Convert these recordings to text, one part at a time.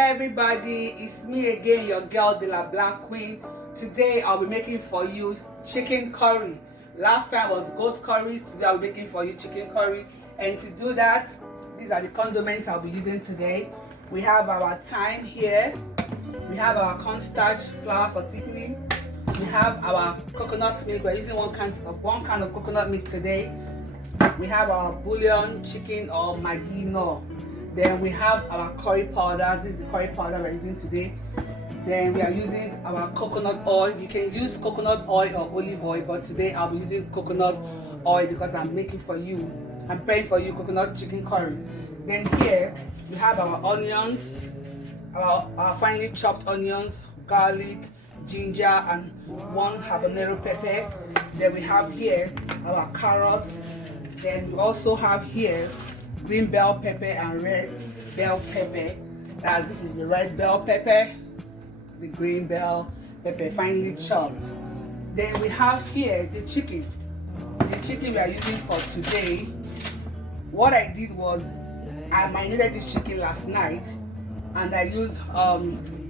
Everybody, it's me again, your girl Delablackqueen. Today I'll be making for you chicken curry. Last time was goat curry. Today I'll be making for you chicken curry. And to do that, these are the condiments I'll be using today. We have our thyme here. We have our cornstarch flour for thickening. We have our coconut milk. We're using one kind of coconut milk today. We have our bouillon chicken or Maggi no. Then we have our curry powder. This is the curry powder we're using today. Then we are using our coconut oil. You can use coconut oil or olive oil, but today I'll be using coconut oil because I'm preparing for you coconut chicken curry. Then here we have our onions, our finely chopped onions, garlic, ginger, and one habanero pepper. Then we have here our carrots. Then we also have here green bell pepper and red bell pepper. This is the red bell pepper, the green bell pepper finely chopped. Then we have here the chicken we are using for today. What I did was I marinated this chicken last night, and I used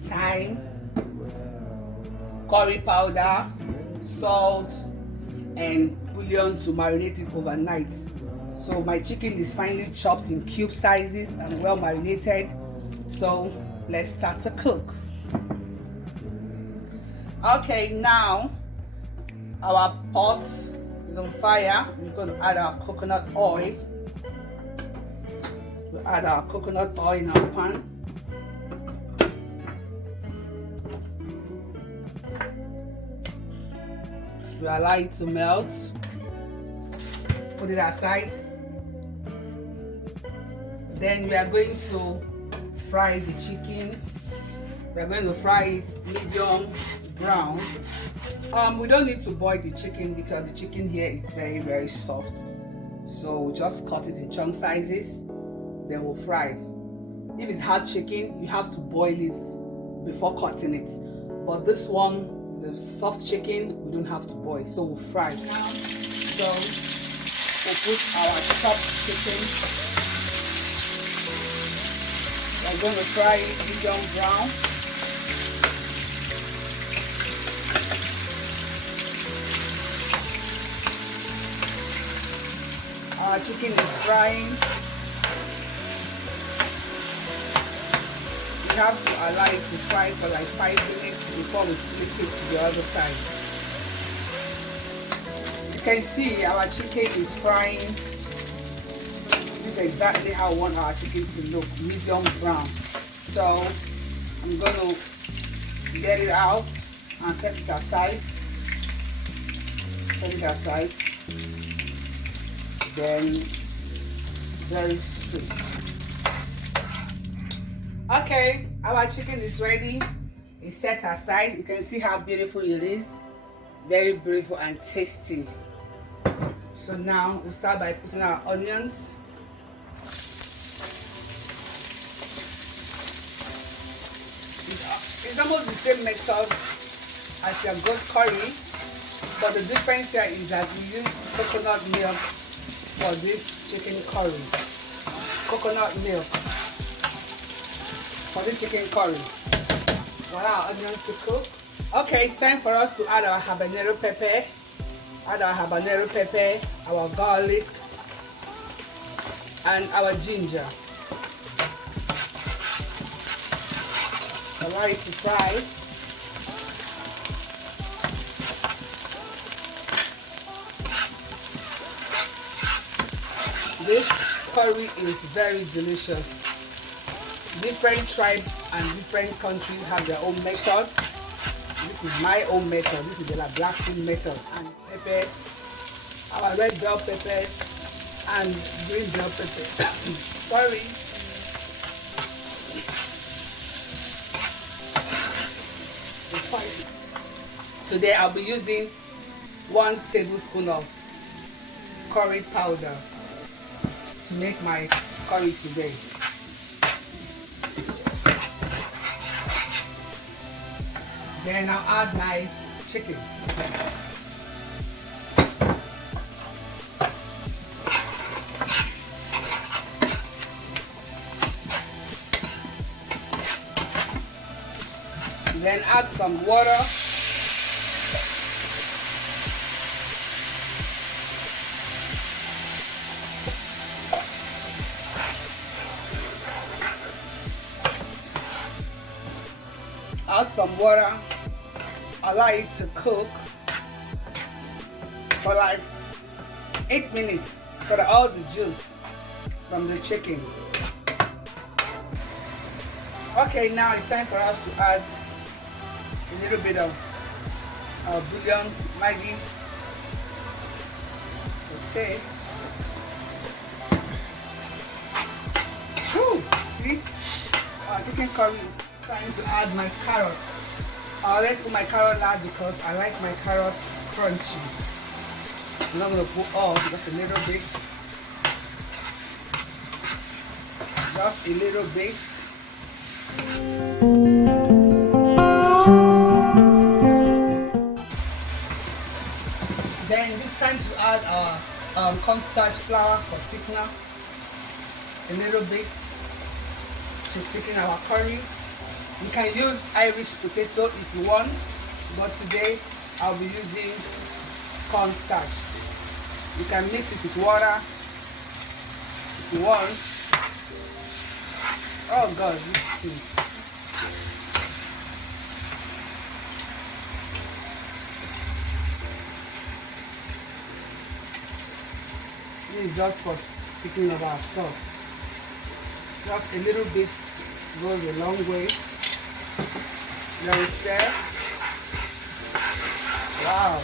thyme, curry powder, salt, and bouillon to marinate it overnight. So my chicken is finely chopped in cube sizes and well marinated. So let's start to cook. Okay, now our pot is on fire. We're going to add our coconut oil. We'll add our coconut oil in our pan. We allow it to melt. Put it aside. Then we are going to fry the chicken. We are going to fry it medium brown. We don't need to boil the chicken because the chicken here is very, very soft. So just cut it in chunk sizes. Then we'll fry. If it's hard chicken, you have to boil it before cutting it. But this one is a soft chicken. We don't have to boil, so we'll fry now. So we'll put our chopped chicken. We're going to fry it medium brown. Our chicken is frying. We have to allow it to fry for like 5 minutes before we flip it to the other side. You can see our chicken is frying. This is exactly how I want our chicken to look, medium brown. So I'm going to get it out and set it aside. Set it aside. Then very sweet. Okay, our chicken is ready. It's set aside. You can see how beautiful it is. Very beautiful and tasty. So now we'll start by putting our onions. It's almost the same method as your goat curry, but the difference here is that we use coconut milk for this chicken curry. Coconut milk for this chicken curry. While our onions to cook. Okay, it's time for us to add our habanero pepper. Add our habanero pepper, our garlic, and our ginger. Allow it to fry. This curry is very delicious. Different tribes and different countries have their own method. This is my own method. This is the Delablackqueen method. And pepper, our red bell pepper and green bell pepper. Sorry. Today I'll be using 1 tablespoon of curry powder to make my curry today. Then I'll add my chicken. Then add some water. Add some water. Allow it to cook for like 8 minutes for all the juice from the chicken. Okay, now it's time for us to add a little bit of bouillon, Maggi, for taste. Woo! See? Our chicken curry is time to add my carrot. I'll let put my carrot now because I like my carrot crunchy. I'm not going to put all, just a little bit. Just a little bit. Then it's time to add our cornstarch flour for thickener. A little bit to thicken our curry. You can use Irish potato if you want, but today I'll be using cornstarch. You can mix it with water if you want. Oh God, this is. This is just for thickening of our sauce. Just a little bit goes a long way. Now stir. Wow.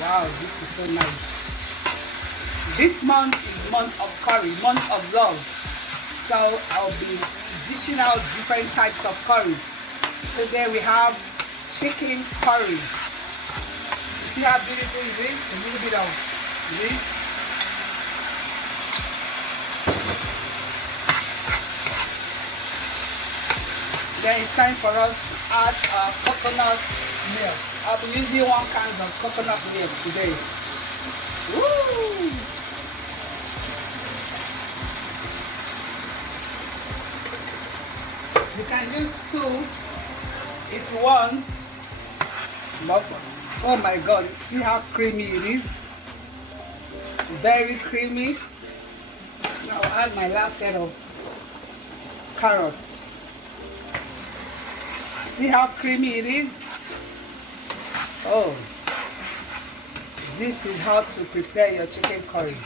Wow, this is so nice. This month is month of curry, month of love. So I'll be dishing out different types of curry. Today we have chicken curry. See how beautiful it is? A little bit of this. Then it's time for us to add coconut milk. I'll be using 1 can of coconut milk today. Woo! You can use 2 if you want. But, oh my God, see how creamy it is? Very creamy. Now I'll add my last set of carrots. See how creamy it is? Oh, this is how to prepare your chicken curry.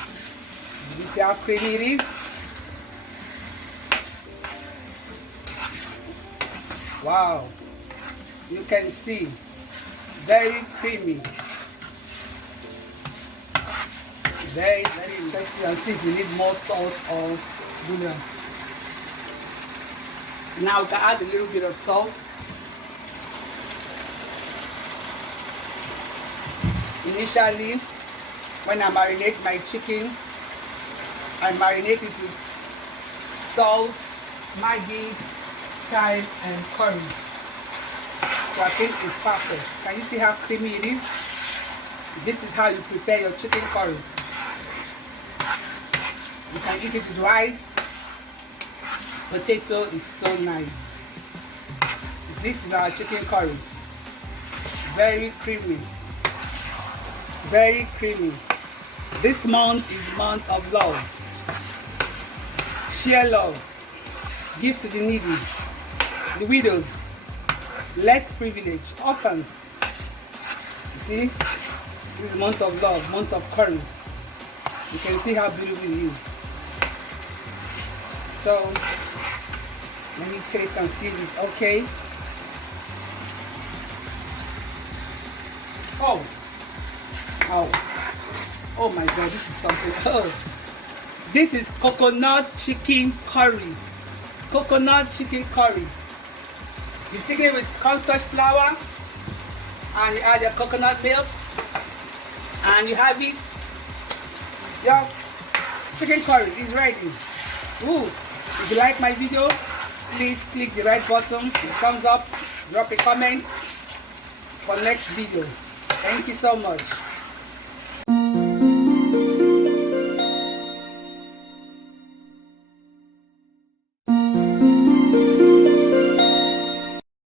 You see how creamy it is? Wow, you can see, very creamy. Very, very tasty. And see if you need more salt or bouillon. Now we can add a little bit of salt. Initially, when I marinate my chicken, I marinate it with salt, Maggi, thyme, and curry. So I think it's perfect. Can you see how creamy it is? This is how you prepare your chicken curry. You can eat it with rice. Potato is so nice. This is our chicken curry. Very creamy. Very creamy. This month is month of love. Share love. Give to the needy, the widows, less privileged, orphans. You see, this is month of love, month of curry. You can see how beautiful it is. So, let me taste and see if it's okay. Oh. Oh, oh my God, this is something. Oh, this is coconut chicken curry. Coconut chicken curry. You thicken it with cornstarch flour, and you add your coconut milk, and you have it. Your chicken curry is ready. Ooh, if you like my video, please click the right button, the thumbs up, drop a comment for next video. Thank you so much.